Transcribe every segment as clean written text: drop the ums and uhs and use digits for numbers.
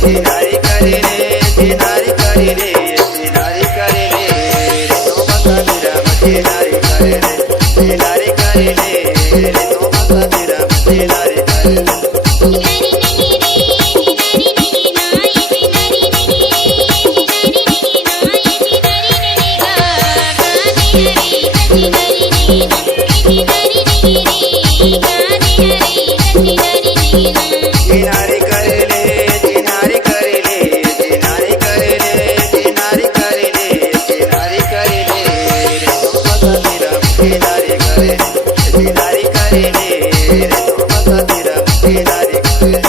चिनारी करे रे चिनारी करे रे चिनारी करे रे तो माता मेरा चिनारी करे रे चिनारी करे रे तो माता मेरा चिनारी करे रे चिनारी करे रे चिनारी करे रे चिनारी करे रे चिनारी करे रे चिनारी करे रे तो माता मेरा चिनारी करे चिनारी करे रे तो माता मेरा चिनारी करे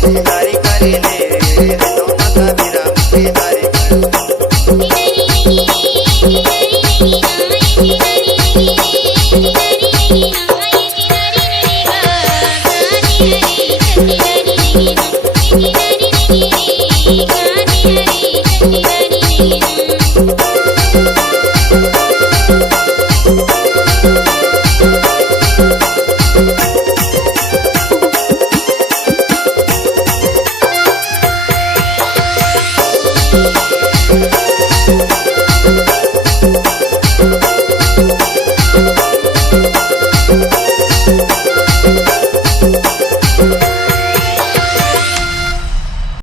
चिनारी करे रे तो माता मेरा चिनारी करे